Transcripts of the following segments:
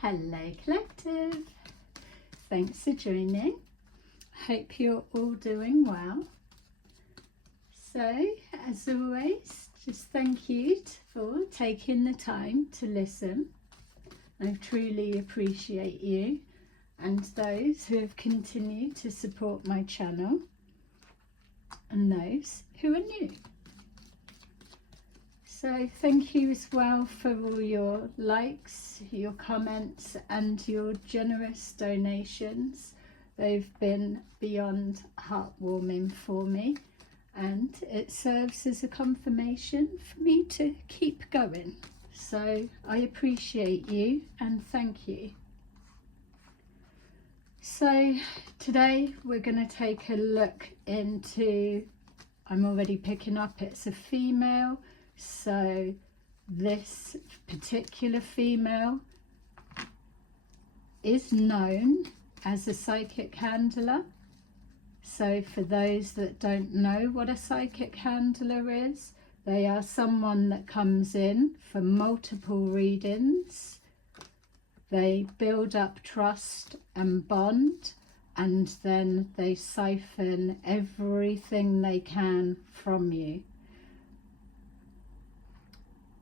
Hello Collective, thanks for joining. Hope you're all doing well. So as always, just thank you for taking the time to listen. I truly appreciate you and those who have continued to support my channel and those who are new. So thank you as well for all your likes, your comments and your generous donations. They've been beyond heartwarming for me, and it serves as a confirmation for me to keep going. So I appreciate you and thank you. So today we're going to take a look into, I'm already picking up it's a female. So this particular female is known as a psychic handler. So for those that don't know what a psychic handler is, they are someone that comes in for multiple readings. They build up trust and bond, and then they siphon everything they can from you.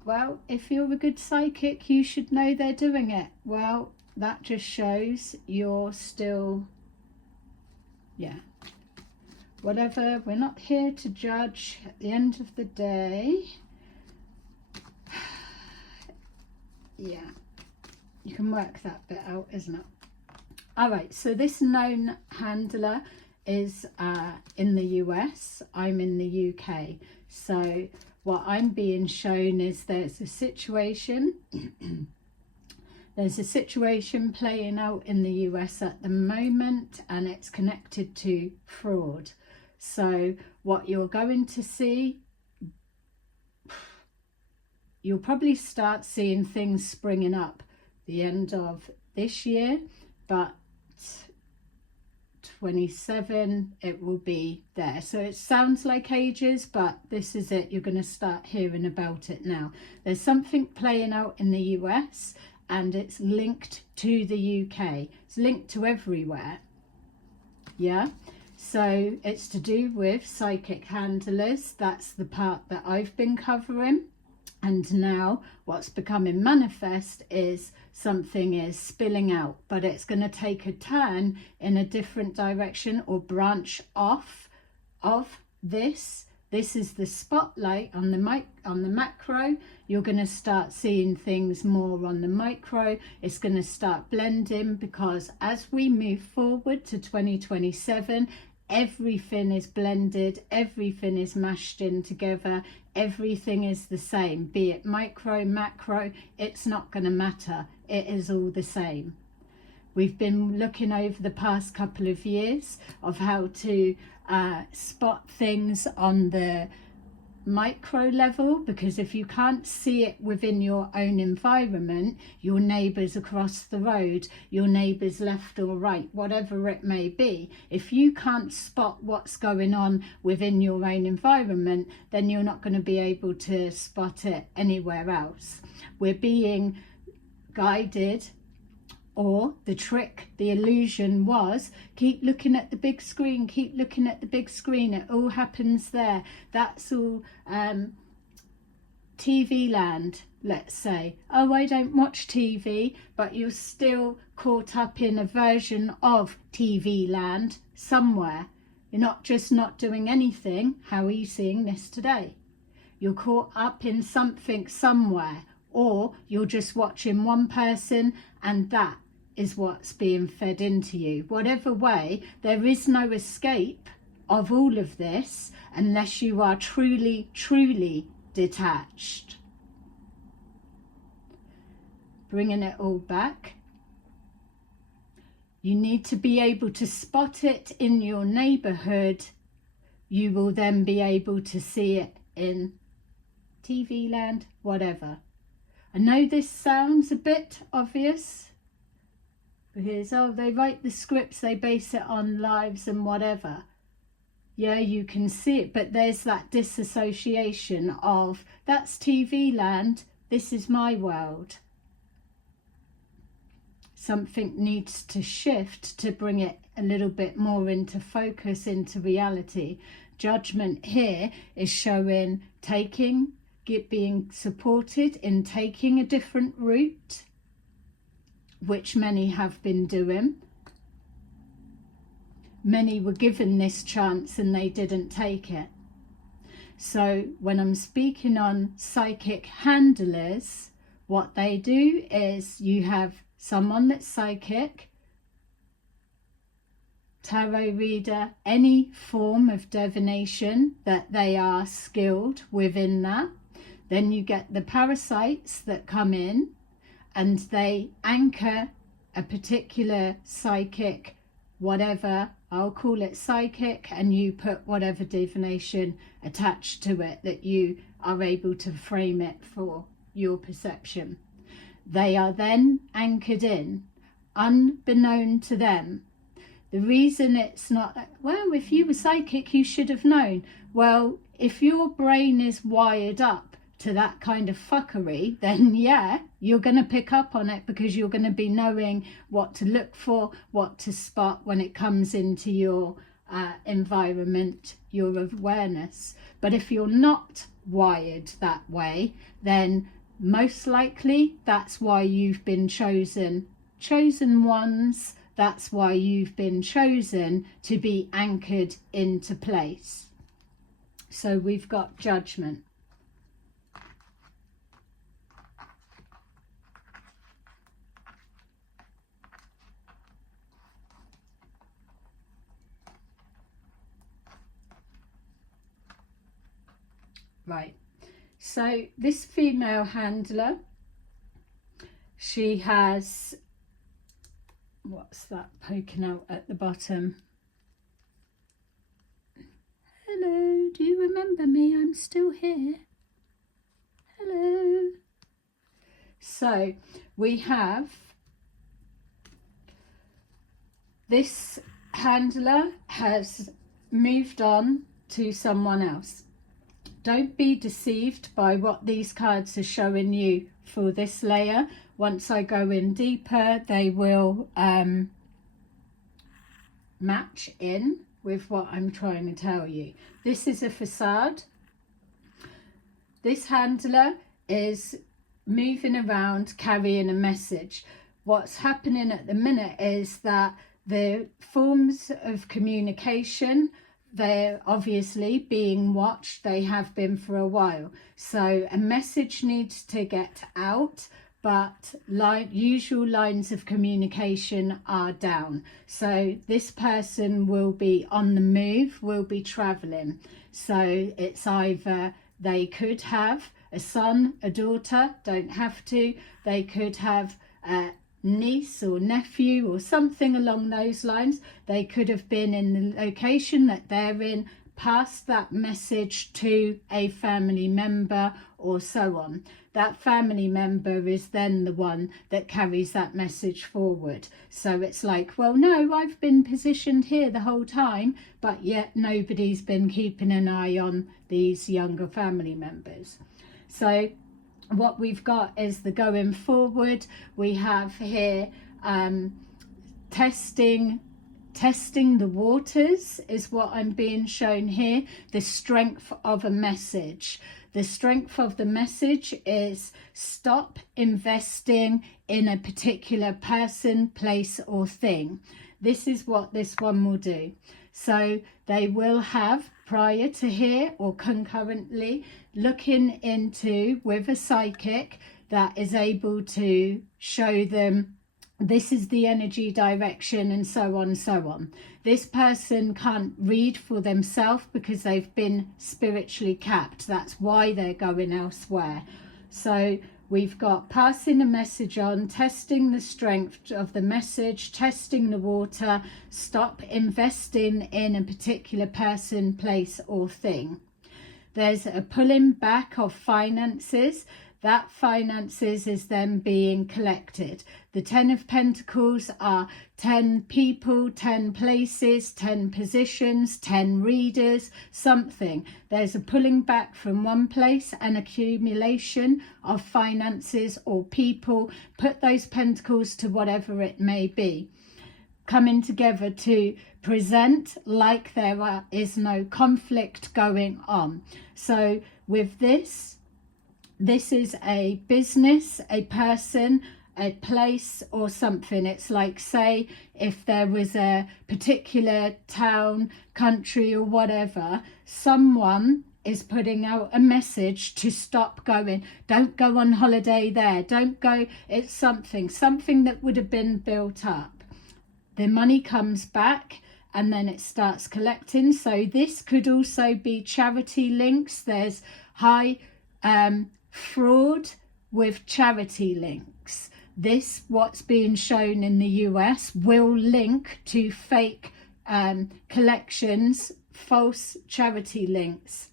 Well, if you're a good psychic, you should know they're doing it. Well, that just shows you're still, whatever. We're not here to judge. At the end of the day, you can work that bit out, isn't it? All right, so this known handler is in the US. I'm in the UK. So what I'm being shown is there's a situation playing out in the US at the moment, and it's connected to fraud. So what you're going to see, you'll probably start seeing things springing up the end of this year, but 27 it will be there. So it sounds like ages, but this is it. You're going to start hearing about it now. There's something playing out in the US and it's linked to the UK. It's linked to everywhere. So it's to do with psychic handlers. That's the part that I've been covering. And now what's becoming manifest is something is spilling out, but it's going to take a turn in a different direction or branch off of this. This is the spotlight on the macro. You're going to start seeing things more on the micro. It's going to start blending, because as we move forward to 2027, everything is blended, everything is mashed in together, everything is the same, be it micro, macro, it's not going to matter, it is all the same. We've been looking over the past couple of years of how to spot things on the micro level, because if you can't see it within your own environment, your neighbours across the road, your neighbours left or right, whatever it may be, if you can't spot what's going on within your own environment, then you're not going to be able to spot it anywhere else. We're being guided, or the trick, the illusion was, keep looking at the big screen, keep looking at the big screen, it all happens there. That's all TV land, let's say. Oh, I don't watch TV, but you're still caught up in a version of TV land somewhere. You're not just not doing anything. How are you seeing this today? You're caught up in something somewhere, or you're just watching one person and that is what's being fed into you. Whatever way, there is no escape of all of this unless you are truly, truly detached. Bringing it all back, you need to be able to spot it in your neighbourhood. You will then be able to see it in TV land, whatever. I know this sounds a bit obvious, because they write the scripts, they base it on lives and whatever. Yeah, you can see it, but there's that disassociation of, that's TV land, this is my world. something needs to shift to bring it a little bit more into focus, into reality. Judgment here is showing being supported in taking a different route, which many have been doing. Many were given this chance and they didn't take it. So when I'm speaking on psychic handlers, what they do is you have someone that's psychic, tarot reader, any form of divination that they are skilled within that. Then you get the parasites that come in and they anchor a particular psychic, whatever, I'll call it psychic, and you put whatever divination attached to it that you are able to frame it for your perception. They are then anchored in, unbeknown to them. The reason it's not, well, if you were psychic, you should have known. Well, if your brain is wired up to that kind of fuckery, then yeah, you're going to pick up on it, because you're going to be knowing what to look for, what to spot when it comes into your environment, your awareness. But if you're not wired that way, then most likely that's why you've been chosen ones. That's why you've been chosen to be anchored into place. So we've got judgment. Right, so this female handler, she has, what's that poking out at the bottom? Hello, do you remember me? I'm still here. Hello. So we have this handler has moved on to someone else. Don't be deceived by what these cards are showing you for this layer. Once I go in deeper, they will match in with what I'm trying to tell you. This is a facade. This handler is moving around carrying a message. What's happening at the minute is that the forms of communication, they're obviously being watched. They have been for a while. So a message needs to get out, but usual lines of communication are down. So this person will be on the move, will be traveling. So it's either they could have a son, a daughter, don't have to. They could have a niece or nephew or something along those lines. They could have been in the location that they're in, passed that message to a family member or so on. That family member is then the one that carries that message forward. So it's like, well, no, I've been positioned here the whole time, but yet nobody's been keeping an eye on these younger family members. So what we've got is the going forward. We have here testing the waters is what I'm being shown here. The strength of a message. The strength of the message is stop investing in a particular person, place or thing. This is what this one will do. So they will have, prior to here or concurrently, looking into with a psychic that is able to show them this is the energy direction and so on and so on. This person can't read for themselves because they've been spiritually capped. That's why they're going elsewhere. So we've got passing the message on, testing the strength of the message, testing the water, stop investing in a particular person, place or thing. There's a pulling back of finances. that finances is then being collected. The 10 of Pentacles are 10 people, 10 places, 10 positions, 10 readers, something. There's a pulling back from one place, an accumulation of finances or people. Put those pentacles to whatever it may be, coming together to present like there is no conflict going on. So with this is a business, a person, a place or something. It's like, say, if there was a particular town, country or whatever, someone is putting out a message to stop going. Don't go on holiday there. Don't go. It's something that would have been built up. The money comes back and then it starts collecting. So this could also be charity links. There's high fraud with charity links. This, what's being shown in the US, will link to fake collections, false charity links.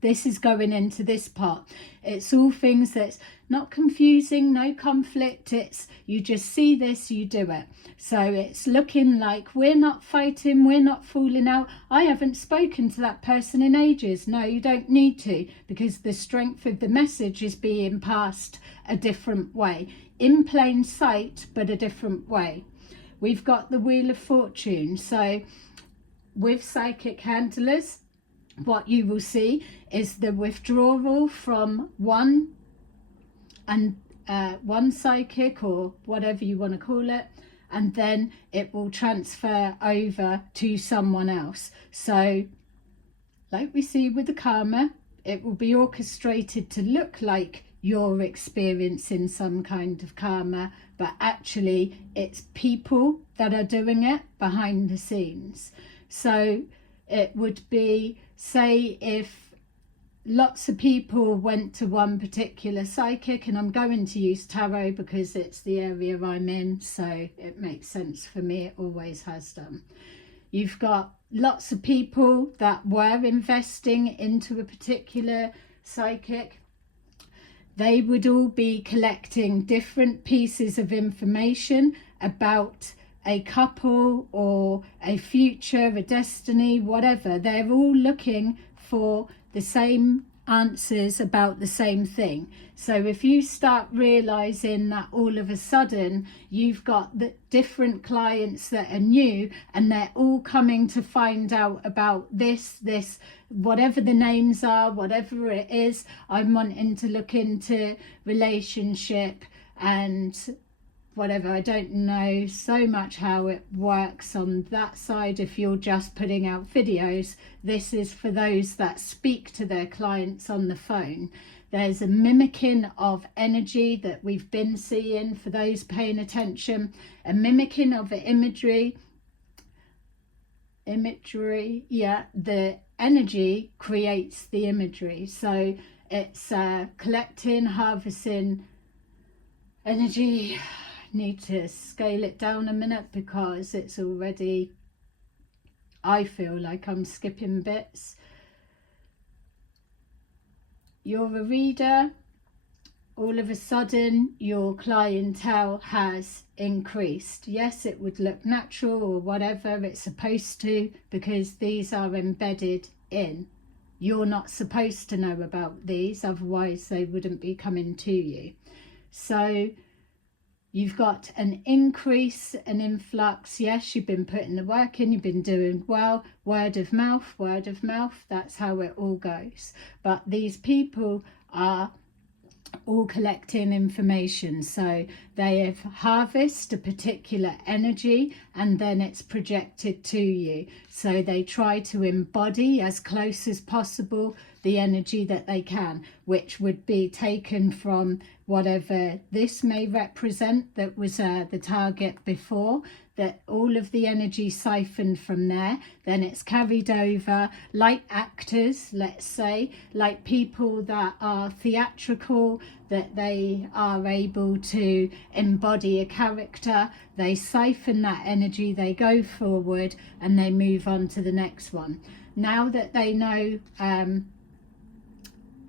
This is going into this part. It's all things that's not confusing, no conflict. It's, you just see this, you do it. So it's looking like we're not fighting, we're not falling out. I haven't spoken to that person in ages. No, you don't need to, because the strength of the message is being passed a different way. In plain sight, but a different way. We've got the Wheel of Fortune. So with psychic handlers, what you will see is the withdrawal from one psychic or whatever you want to call it, and then it will transfer over to someone else. So like we see with the karma, it will be orchestrated to look like you're experiencing some kind of karma, but actually it's people that are doing it behind the scenes. So it would be, say, if lots of people went to one particular psychic, and I'm going to use tarot because it's the area I'm in, so it makes sense for me, it always has done. You've got lots of people that were investing into a particular psychic. They would all be collecting different pieces of information about a couple or a future, a destiny, whatever. They're all looking for the same answers about the same thing. So if you start realizing that all of a sudden you've got the different clients that are new and they're all coming to find out about this, whatever the names are, whatever it is, I'm wanting to look into relationship and whatever. I don't know so much how it works on that side. If you're just putting out videos, this is for those that speak to their clients on the phone. There's a mimicking of energy that we've been seeing for those paying attention, a mimicking of the imagery, yeah, the energy creates the imagery. So it's collecting, harvesting energy. Need to scale it down a minute because it's already, I feel like I'm skipping bits. You're a reader, all of a sudden your clientele has increased. Yes, it would look natural or whatever it's supposed to, because these are embedded in. You're not supposed to know about these, otherwise they wouldn't be coming to you. So you've got an increase, an influx. Yes, you've been putting the work in, you've been doing well. Word of mouth, that's how it all goes. But these people are all collecting information. So they have harvested a particular energy and then it's projected to you. So they try to embody as close as possible the energy that they can, which would be taken from whatever this may represent that was the target before, that all of the energy siphoned from there, then it's carried over like actors, let's say, like people that are theatrical, that they are able to embody a character, they siphon that energy, they go forward and they move on to the next one. Now that they know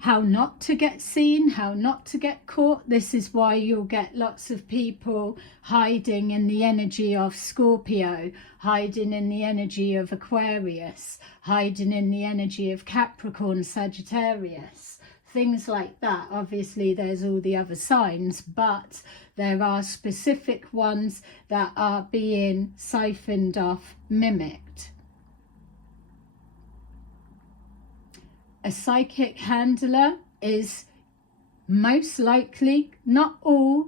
how not to get seen, how not to get caught. This is why you'll get lots of people hiding in the energy of Scorpio, hiding in the energy of Aquarius, hiding in the energy of Capricorn, Sagittarius, things like that. Obviously there's all the other signs, but there are specific ones that are being siphoned off, mimicked. A psychic handler is most likely, not all,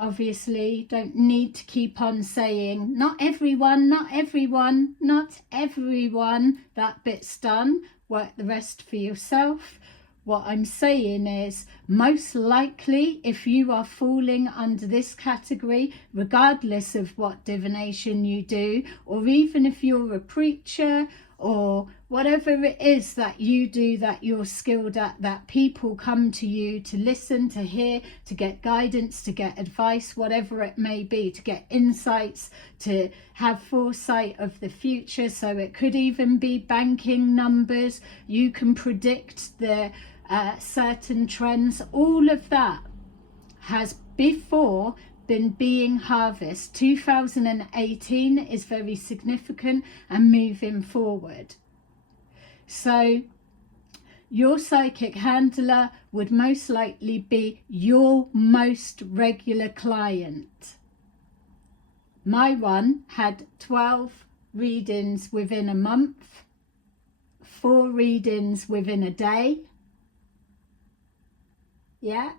obviously, don't need to keep on saying, not everyone, not everyone, not everyone, that bit's done, work the rest for yourself. What I'm saying is, most likely, if you are falling under this category, regardless of what divination you do, or even if you're a preacher, or whatever it is that you do that you're skilled at, that people come to you to listen, to hear, to get guidance, to get advice, whatever it may be, to get insights, to have foresight of the future. So it could even be banking numbers. You can predict the certain trends. All of that has before been being harvested. 2018 is very significant and moving forward. So your psychic handler would most likely be your most regular client. My one had 12 readings within a month, 4 readings within a day. Yeah.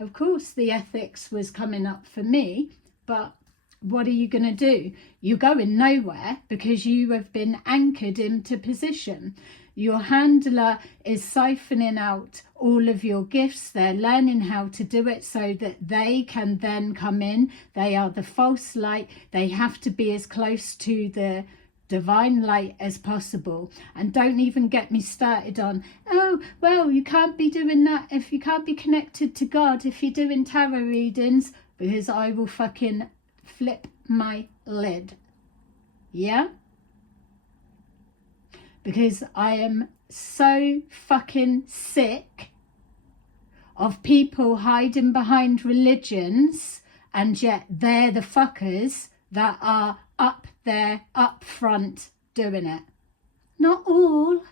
Of course, the ethics was coming up for me, but what are you going to do? You're going nowhere because you have been anchored into position. Your handler is siphoning out all of your gifts. They're learning how to do it so that they can then come in. They are the false light. They have to be as close to the divine light as possible. And don't even get me started on, oh well, you can't be doing that if you can't be connected to God if you're doing tarot readings, because I will fucking flip my lid. Yeah, because I am so fucking sick of people hiding behind religions, and yet they're the fuckers that are up there, up front, doing it. Not all,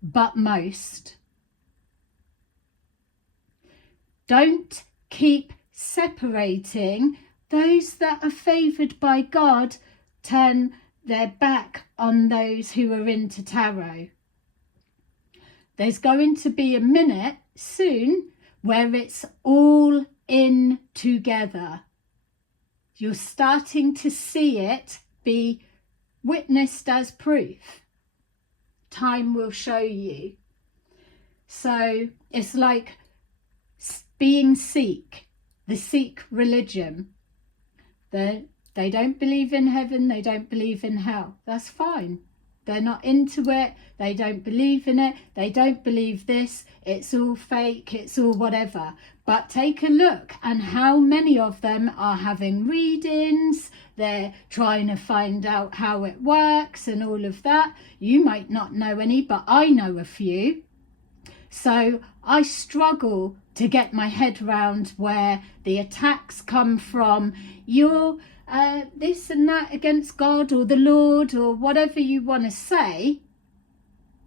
but most. Don't keep separating. Those that are favoured by God turn their back on those who are into tarot. There's going to be a minute soon where it's all in together. You're starting to see it be witnessed as proof. Time will show you. So it's like being Sikh, the Sikh religion. They don't believe in heaven, they don't believe in hell. That's fine. They're not into it, they don't believe in it, they don't believe this, it's all fake, it's all whatever. But take a look, and how many of them are having readings, they're trying to find out how it works and all of that. You might not know any, but I know a few. So I struggle to get my head around where the attacks come from. You're this and that against God or the Lord or whatever you want to say,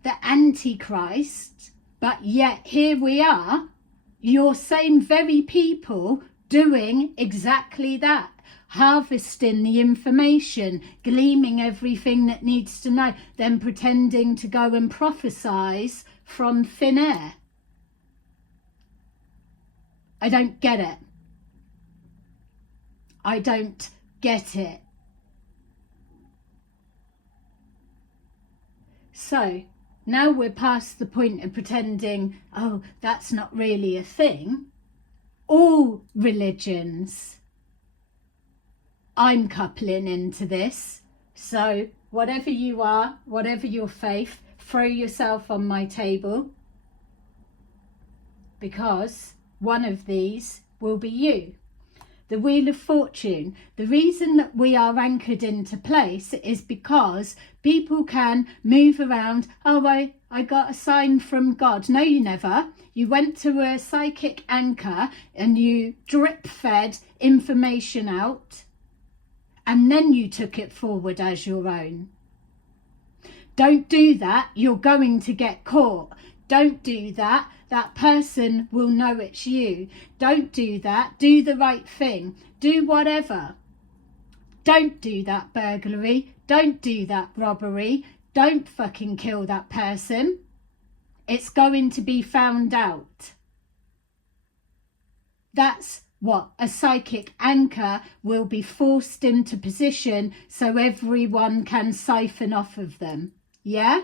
the Antichrist, but yet here we are, your same very people doing exactly that, harvesting the information, gleaming everything that needs to know, then pretending to go and prophesize from thin air. I don't get it. I don't get it. So now we're past the point of pretending, oh, that's not really a thing. All religions, I'm coupling into this. So whatever you are, whatever your faith, throw yourself on my table, because one of these will be you. the Wheel of Fortune. The reason that we are anchored into place is because people can move around. Oh, I got a sign from God. No, you never. You went to a psychic anchor and you drip fed information out, and then you took it forward as your own. Don't do that. You're going to get caught. Don't do that. That person will know it's you. Don't do that. Do the right thing. Do whatever. Don't do that burglary. Don't do that robbery. Don't fucking kill that person. It's going to be found out. That's what a psychic anchor will be forced into position so everyone can siphon off of them. Yeah?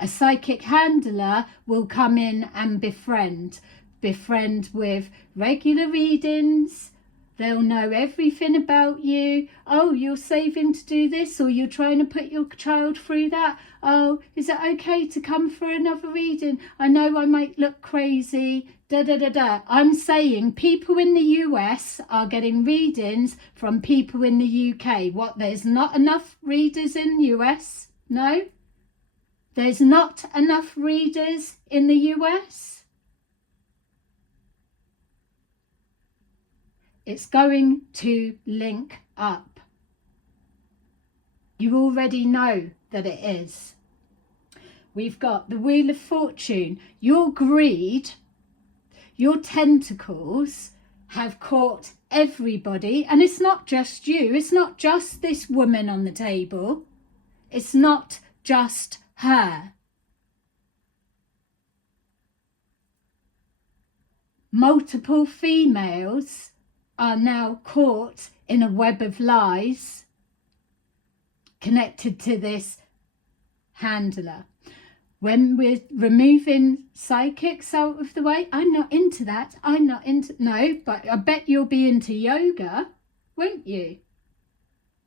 A psychic handler will come in and befriend with regular readings. They'll know everything about you. Oh, you're saving to do this, or you're trying to put your child through that. Oh, is it okay to come for another reading? I know I might look crazy. I'm saying people in the US are getting readings from people in the UK. What, there's not enough readers in the US? No? There's not enough readers in the US? It's going to link up. You already know that it is. We've got the Wheel of Fortune. Your greed, your tentacles have caught everybody. And it's not just you. It's not just this woman on the table. It's not just her. Multiple females are now caught in a web of lies connected to this handler. When we're removing psychics out of the way, I'm not into that. I'm not into, no, but I bet you'll be into yoga, won't you?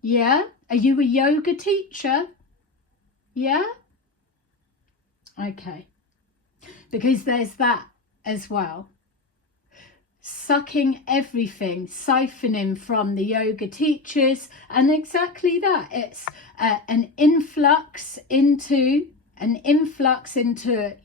Yeah? Are you a yoga teacher? Yeah? Okay. Because there's that as well. Sucking everything, siphoning from the yoga teachers, and exactly that. It's an influx into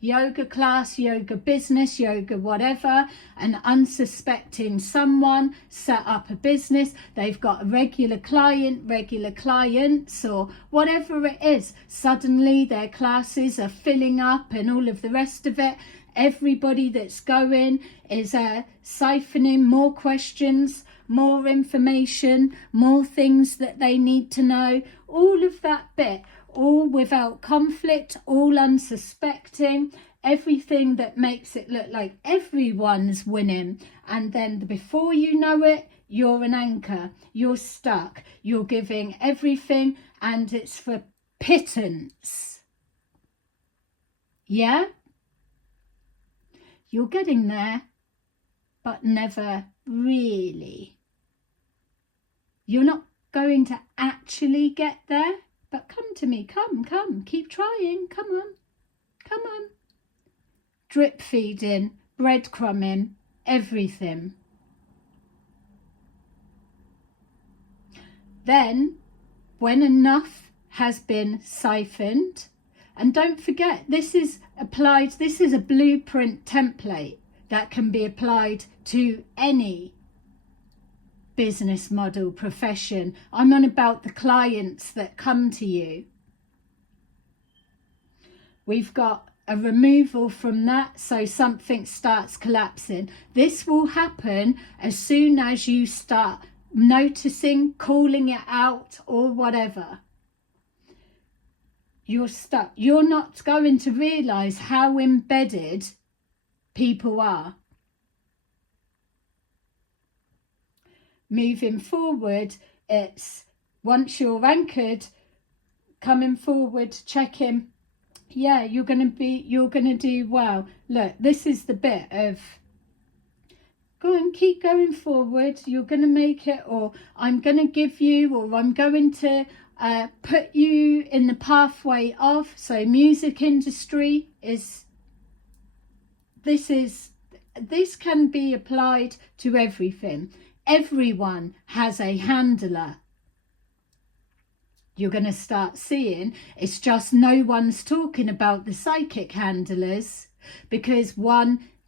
yoga class, yoga business, yoga whatever. An unsuspecting someone set up a business. They've got a regular clients, or whatever it is. Suddenly their classes are filling up and all of the rest of it. Everybody that's going is siphoning more questions, more information, more things that they need to know. All of that bit, all without conflict, all unsuspecting. Everything that makes it look like everyone's winning. And then before you know it, you're an anchor. You're stuck. You're giving everything and it's for pittance. Yeah? You're getting there, but never really. You're not going to actually get there, but come to me. Come, keep trying. Come on. Drip feeding, breadcrumbing, everything. Then, when enough has been siphoned, and don't forget, this is a blueprint template that can be applied to any business model, profession. I'm on about the clients that come to you. We've got a removal from that, so something starts collapsing. This will happen as soon as you start noticing, calling it out, or whatever. You're stuck. You're not going to realise how embedded people are. Moving forward, it's once you're anchored, coming forward, checking. Yeah, you're going to do well. Look, this is the bit of go and keep going forward. You're going to make it, or I'm going to give you, or I'm going to put you in the pathway of. So music industry is, this can be applied to everything. Everyone has a handler. You're going to start seeing, it's just no one's talking about the psychic handlers, because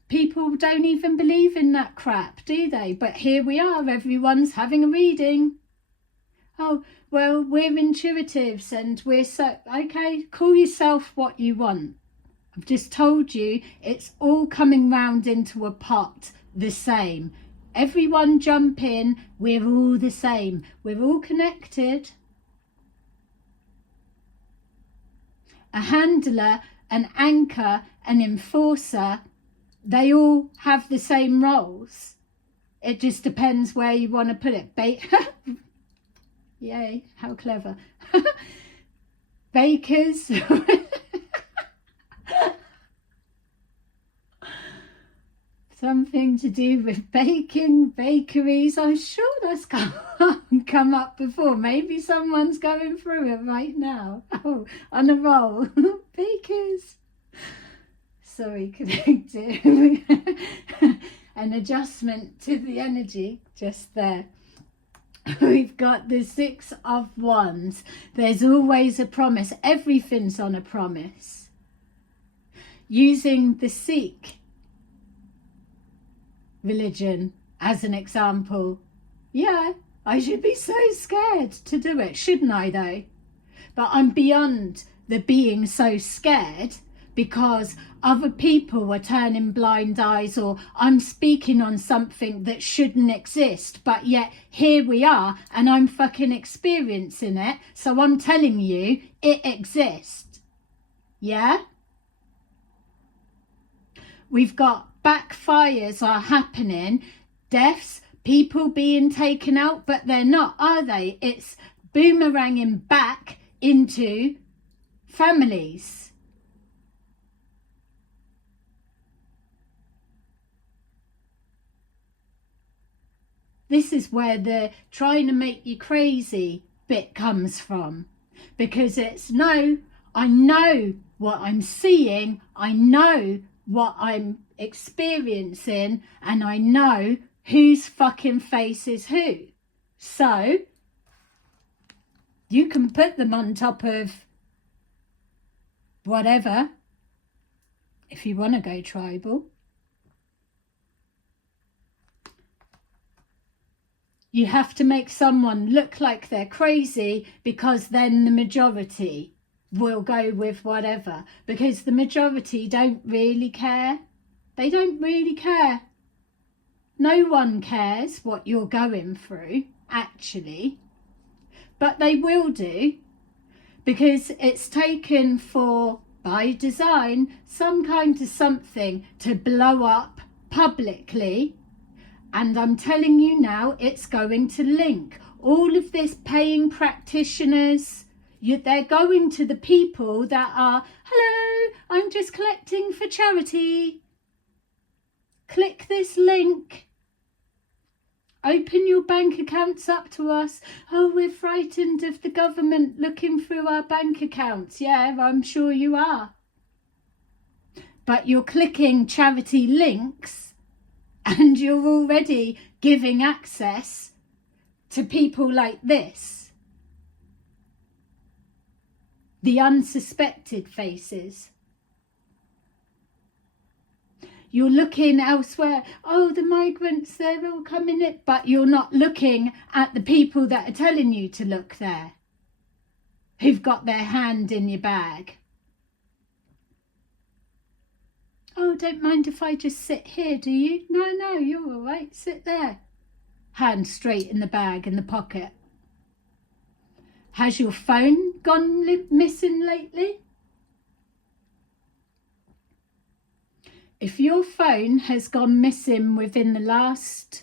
people don't even believe in that crap, do they? But here we are, everyone's having a reading. Oh, well, we're intuitives and we're so... Okay, call yourself what you want. I've just told you it's all coming round into a pot the same. Everyone jump in, we're all the same. We're all connected. A handler, an anchor, an enforcer, they all have the same roles. It just depends where you want to put it. Yay, how clever. Bakers. Something to do with baking, bakeries. I'm sure that's come up before. Maybe someone's going through it right now. Oh, on a roll. Bakers. Sorry, could I do an adjustment to the energy just there? We've got the 6 of Wands. There's always a promise. Everything's on a promise. Using the Sikh religion as an example. Yeah, I should be so scared to do it, shouldn't I though? But I'm beyond the being so scared, because other people are turning blind eyes, or I'm speaking on something that shouldn't exist, but yet here we are and I'm fucking experiencing it. So I'm telling you it exists. Yeah? We've got backfires are happening, deaths, people being taken out, but they're not, are they? It's boomeranging back into families. This is where the trying to make you crazy bit comes from, because it's no, I know what I'm seeing, I know what I'm experiencing, and I know whose fucking face is who. So you can put them on top of whatever if you want to go tribal. You have to make someone look like they're crazy, because then the majority will go with whatever, because the majority don't really care. They don't really care. No one cares what you're going through, actually, but they will do, because it's taken for, by design, some kind of something to blow up publicly. And I'm telling you now, it's going to link all of this paying practitioners. They're going to the people that are, hello, I'm just collecting for charity. Click this link. Open your bank accounts up to us. Oh, we're frightened of the government looking through our bank accounts. Yeah, I'm sure you are. But you're clicking charity links and you're already giving access to people like this. The unsuspected faces. You're looking elsewhere. Oh, the migrants, they're all coming in. But you're not looking at the people that are telling you to look there, who've got their hand in your bag. Oh, don't mind if I just sit here, do you? No, no, you're all right. Sit there. Hand straight in the bag, in the pocket. Has your phone gone missing lately? If your phone has gone missing within the last,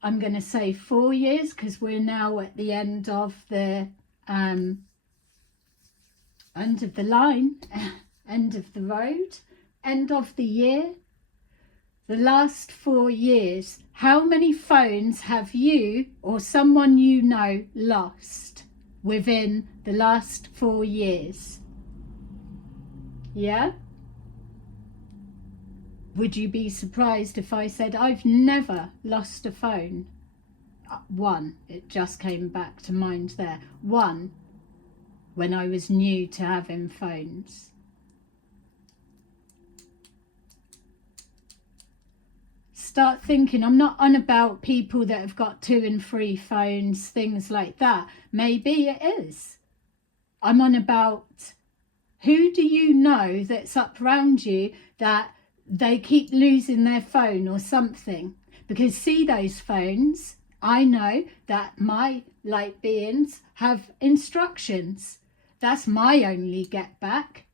I'm going to say 4 years, because we're now at the end of the line, end of the road, end of the year, the last 4 years, how many phones have you or someone you know lost within the last 4 years? Yeah? Would you be surprised if I said I've never lost a phone? one, it just came back to mind there. One, when I was new to having phones. Start thinking, I'm not on about people that have got 2 and 3 phones, things like that. Maybe it is. I'm on about, who do you know that's up around you that they keep losing their phone or something? Because see those phones, I know that my light beings have instructions. That's my only get back.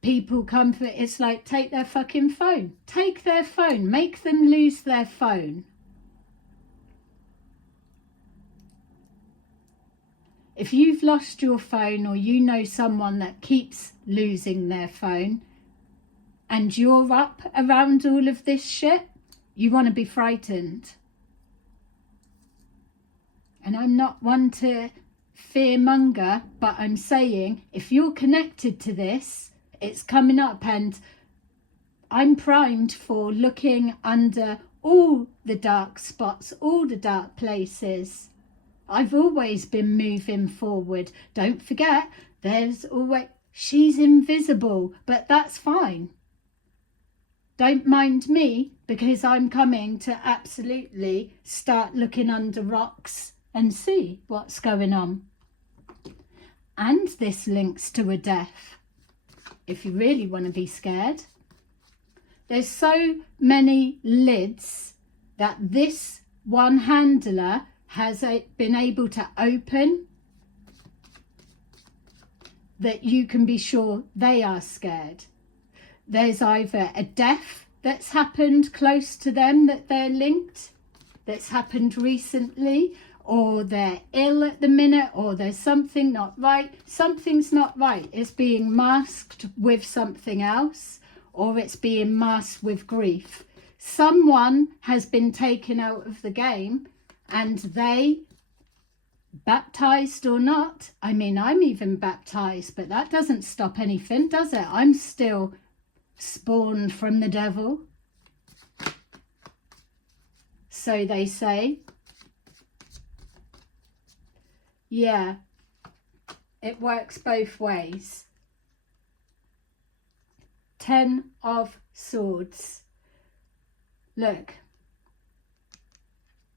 People come for it, it's like, take their fucking phone. Take their phone. Make them lose their phone. If you've lost your phone, or you know someone that keeps losing their phone, and you're up around all of this shit, you want to be frightened. And I'm not one to fearmonger, but I'm saying, if you're connected to this, it's coming up, and I'm primed for looking under all the dark spots, all the dark places. I've always been moving forward. Don't forget, there's always, she's invisible, but that's fine. Don't mind me, because I'm coming to absolutely start looking under rocks and see what's going on. And this links to a death, if you really want to be scared. There's so many lids that this one handler has been able to open that you can be sure they are scared. There's either a death that's happened close to them that they're linked, that's happened recently, or they're ill at the minute, or there's something not right. Something's not right. It's being masked with something else, or it's being masked with grief. Someone has been taken out of the game, and they, baptized or not, I mean, I'm even baptized, but that doesn't stop anything, does it? I'm still spawned from the devil. So they say. Yeah, it works both ways. 10 of Swords. Look.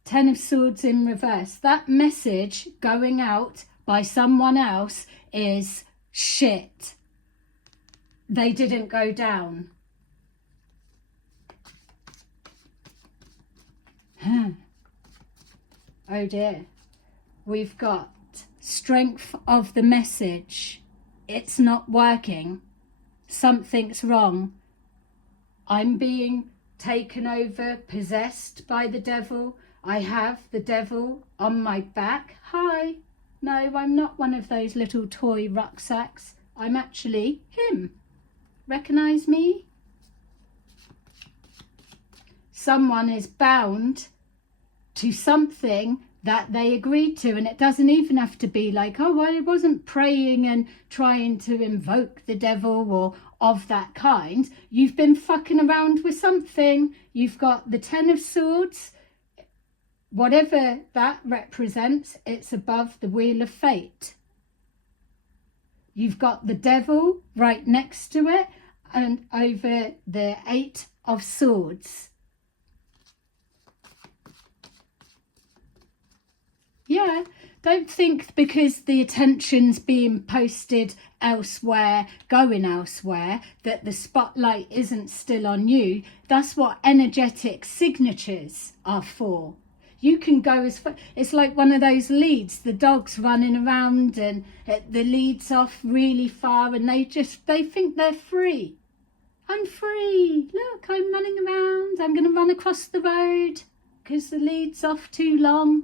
10 of Swords in reverse. That message going out by someone else is shit. They didn't go down. Oh dear. We've got strength of the message. It's not working. Something's wrong. I'm being taken over, possessed by the devil. I have the devil on my back. Hi. No, I'm not one of those little toy rucksacks. I'm actually him. Recognize me? Someone is bound to something that they agreed to, and it doesn't even have to be like, oh, well, I wasn't praying and trying to invoke the devil or of that kind. You've been fucking around with something. You've got the 10 of Swords. Whatever that represents, it's above the Wheel of Fate. You've got the devil right next to it, and over the 8 of Swords. Yeah, don't think because the attention's being posted elsewhere, going elsewhere, that the spotlight isn't still on you. That's what energetic signatures are for. You can go as far, it's like one of those leads, the dog's running around and the lead's off really far, and they think they're free. I'm free. Look, I'm running around. I'm going to run across the road because the lead's off too long.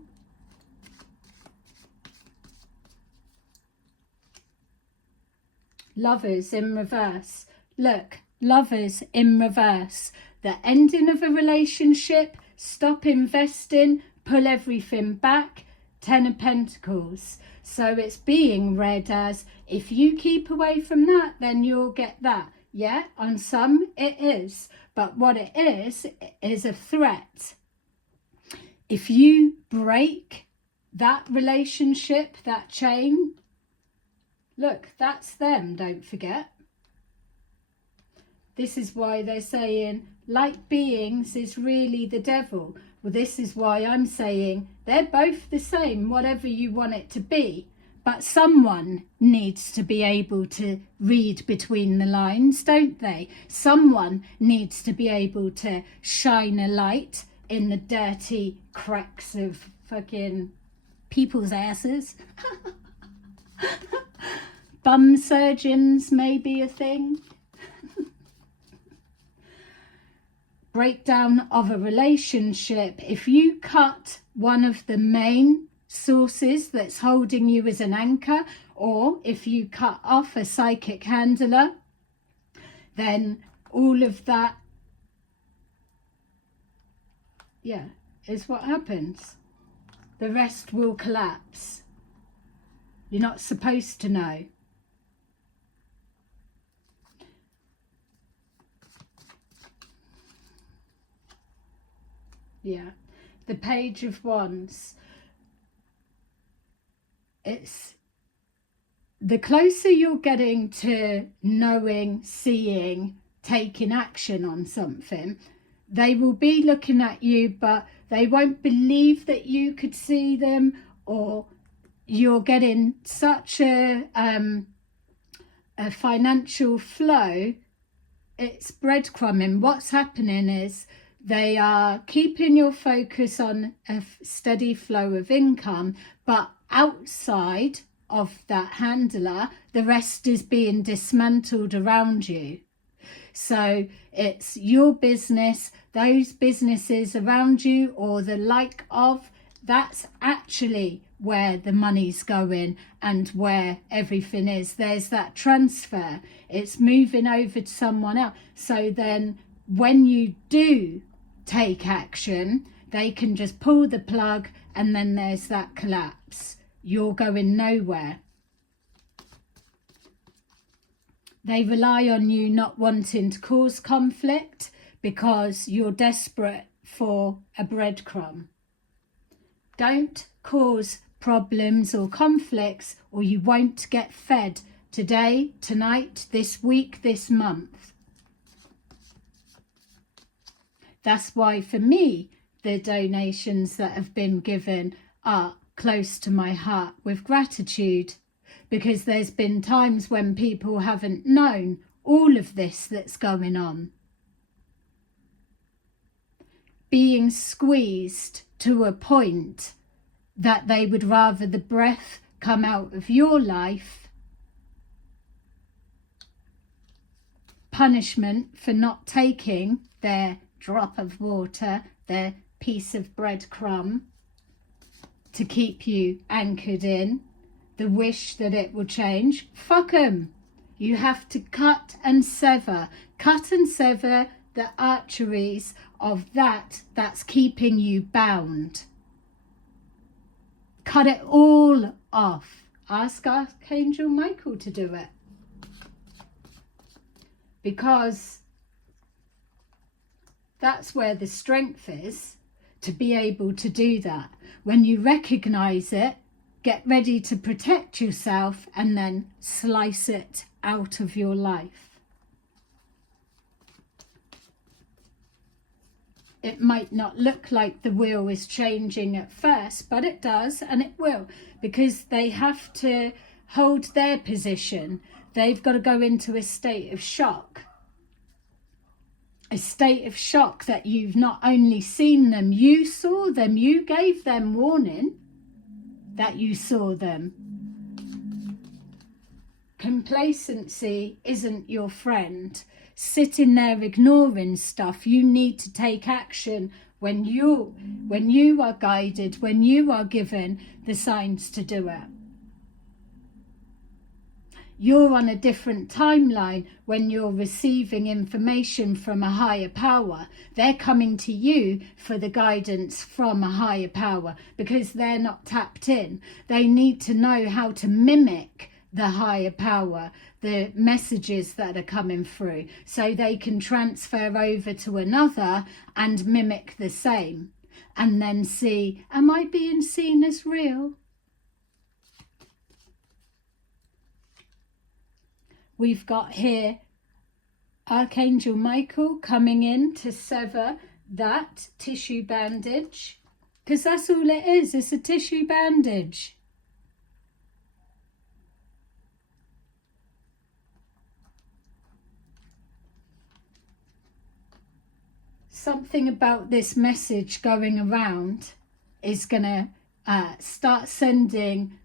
Lovers in reverse. Look, Lovers in reverse. The ending of a relationship, stop investing, pull everything back. 10 of Pentacles. So it's being read as, if you keep away from that, then you'll get that. Yeah, on some it is. But what it is a threat. If you break that relationship, that chain, look, that's them, don't forget. This is why they're saying like beings is really the devil. Well, this is why I'm saying they're both the same, whatever you want it to be. But someone needs to be able to read between the lines, don't they? Someone needs to be able to shine a light in the dirty cracks of fucking people's asses. Bum surgeons may be a thing. Breakdown of a relationship. If you cut one of the main sources that's holding you as an anchor, or if you cut off a psychic handler, then all of that, yeah, is what happens. The rest will collapse. You're not supposed to know. Yeah, the Page of Wands. It's the closer you're getting to knowing, seeing, taking action on something, they will be looking at you, but they won't believe that you could see them, or you're getting such a financial flow. It's breadcrumbing. What's happening is they are keeping your focus on a steady flow of income, but outside of that handler, the rest is being dismantled around you. So it's your business, those businesses around you, or the like of, that's actually where the money's going and where everything is. There's that transfer. It's moving over to someone else. So then when you do take action, they can just pull the plug, and then there's that collapse. You're going nowhere. They rely on you not wanting to cause conflict because you're desperate for a breadcrumb. Don't cause problems or conflicts, or you won't get fed today, tonight, this week, this month. That's why for me, the donations that have been given are close to my heart with gratitude, because there's been times when people haven't known all of this that's going on. Being squeezed to a point that they would rather the breath come out of your life, punishment for not taking their drop of water, their piece of breadcrumb to keep you anchored in, the wish that it will change. Fuck 'em. You have to cut and sever the arteries of that's keeping you bound. Cut it all off. Ask Archangel Michael to do it, because that's where the strength is, to be able to do that. When you recognize it, get ready to protect yourself, and then slice it out of your life. It might not look like the wheel is changing at first, but it does, and it will, because they have to hold their position. They've got to go into a state of shock. A state of shock that you've not only seen them, you saw them, you gave them warning that you saw them. Complacency isn't your friend. Sitting there ignoring stuff. You need to take action when you are guided, when you are given the signs to do it. You're on a different timeline when you're receiving information from a higher power. They're coming to you for the guidance from a higher power, because they're not tapped in. They need to know how to mimic the higher power, the messages that are coming through, so they can transfer over to another and mimic the same. and then see, am I being seen as real? We've got here Archangel Michael coming in to sever that tissue bandage, because that's all it is, it's a tissue bandage. Something about this message going around is going to start sending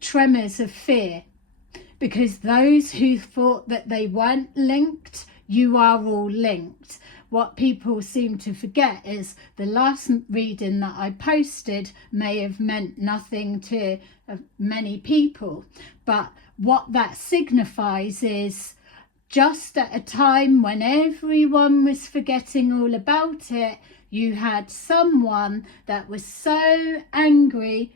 tremors of fear, because those who thought that they weren't linked, you are all linked. What people seem to forget is the last reading that I posted may have meant nothing to many people, but what that signifies is just at a time when everyone was forgetting all about it, you had someone that was so angry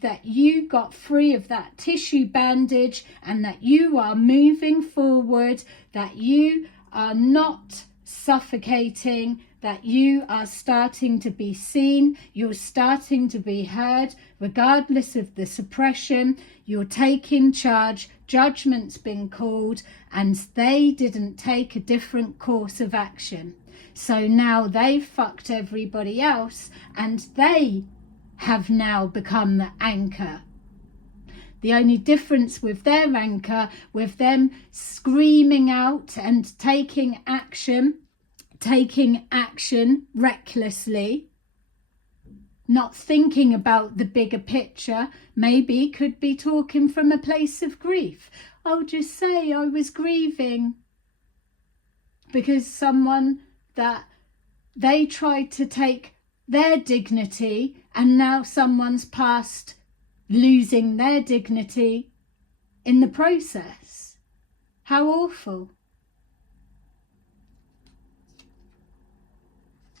that you got free of that tissue bandage, and that you are moving forward, that you are not suffocating, that you are starting to be seen, you're starting to be heard, regardless of the suppression. You're taking charge, judgment's been called, and they didn't take a different course of action. So now they've fucked everybody else, and they have now become the anchor. The only difference with their anchor, with them screaming out and taking action recklessly, not thinking about the bigger picture, maybe could be talking from a place of grief. I'll just say I was grieving because someone that they tried to take their dignity, and now someone's past losing their dignity in the process. How awful.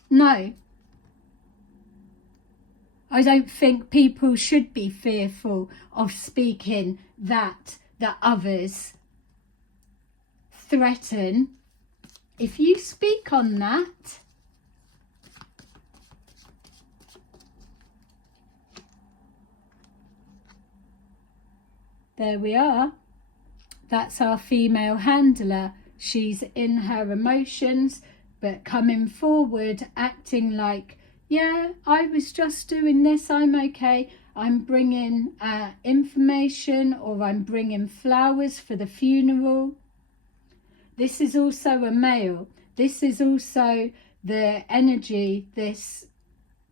No, I don't think people should be fearful of speaking that others threaten. If you speak on that, there we are. That's our female handler. She's in her emotions, but coming forward, acting like, yeah, I was just doing this, I'm okay. I'm bringing information, or I'm bringing flowers for the funeral. This is also a male. This is also the energy. This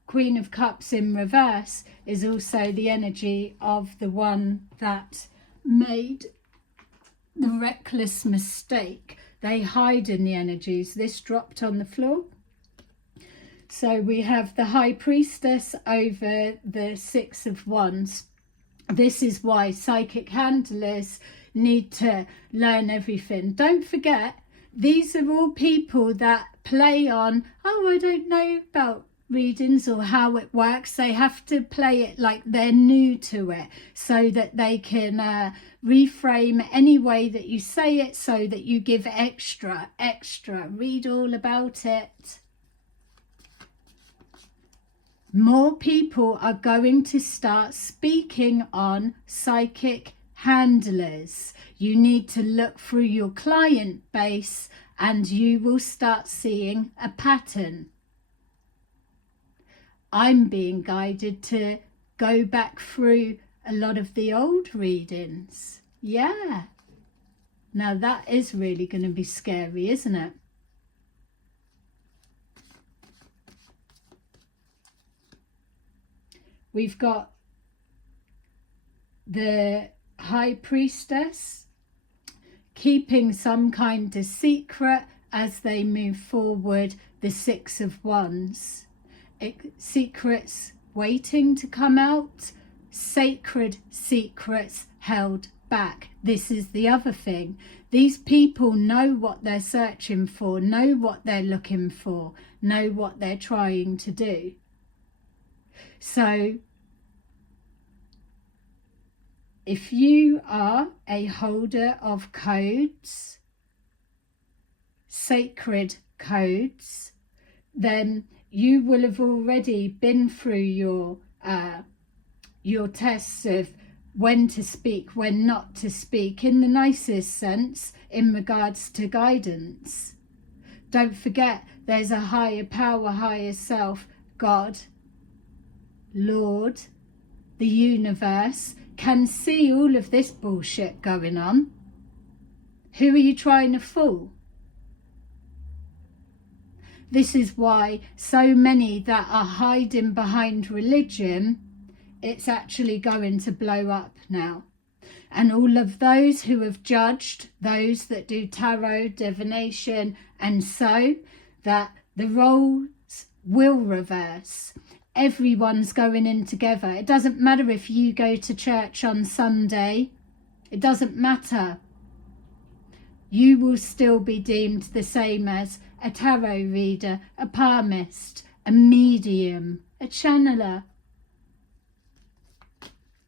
Queen of Cups in reverse is also the energy of the one that made the reckless mistake. They hide in the energies. This dropped on the floor. So we have the High Priestess over the Six of Wands. This is why psychic handlers need to learn everything. Don't forget, these are all people that play on, oh, I don't know about readings or how it works. They have to play it like they're new to it, so that they can reframe any way that you say it, so that you give extra. Read all about it. More people are going to start speaking on psychic handlers. You need to look through your client base and you will start seeing a pattern. I'm being guided to go back through a lot of the old readings. Yeah. Now that is really going to be scary, isn't it? We've got the High Priestess keeping some kind of secret as they move forward. The Six of Wands. Secrets waiting to come out. Sacred secrets held back. This is the other thing. These people know what they're searching for, know what they're looking for, know what they're trying to do. So if you are a holder of codes, sacred codes, then you will have already been through your tests of when to speak, when not to speak, in the nicest sense, in regards to guidance. Don't forget, there's a higher power, higher self, God, Lord, the universe, can see all of this bullshit going on. Who are you trying to fool? This is why so many that are hiding behind religion, it's actually going to blow up now. And all of those who have judged, those that do tarot, divination, and so, that the roles will reverse. Everyone's going in together. It doesn't matter if you go to church on Sunday. It doesn't matter. You will still be deemed the same as a tarot reader, a palmist, a medium, a channeler.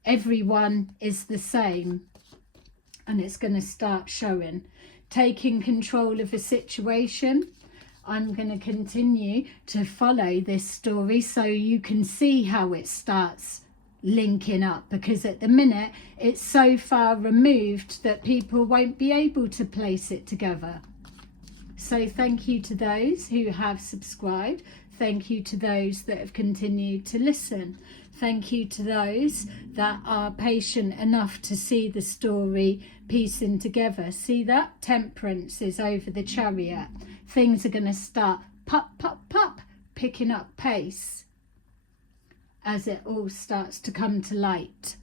Everyone is the same, and it's going to start showing. Taking control of a situation. I'm going to continue to follow this story so you can see how it starts linking up, because at the minute it's so far removed that people won't be able to place it together. So thank you to those who have subscribed. Thank you to those that have continued to listen. Thank you to those that are patient enough to see the story piecing together. See that? Temperance is over the Chariot. Things are going to start pop, pop, pop, picking up pace as it all starts to come to light.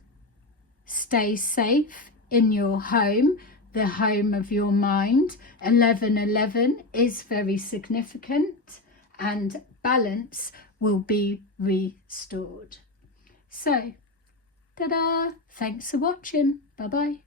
Stay safe in your home, the home of your mind. 1111 is very significant, and balance will be restored. So, ta-da! Thanks for watching. Bye-bye.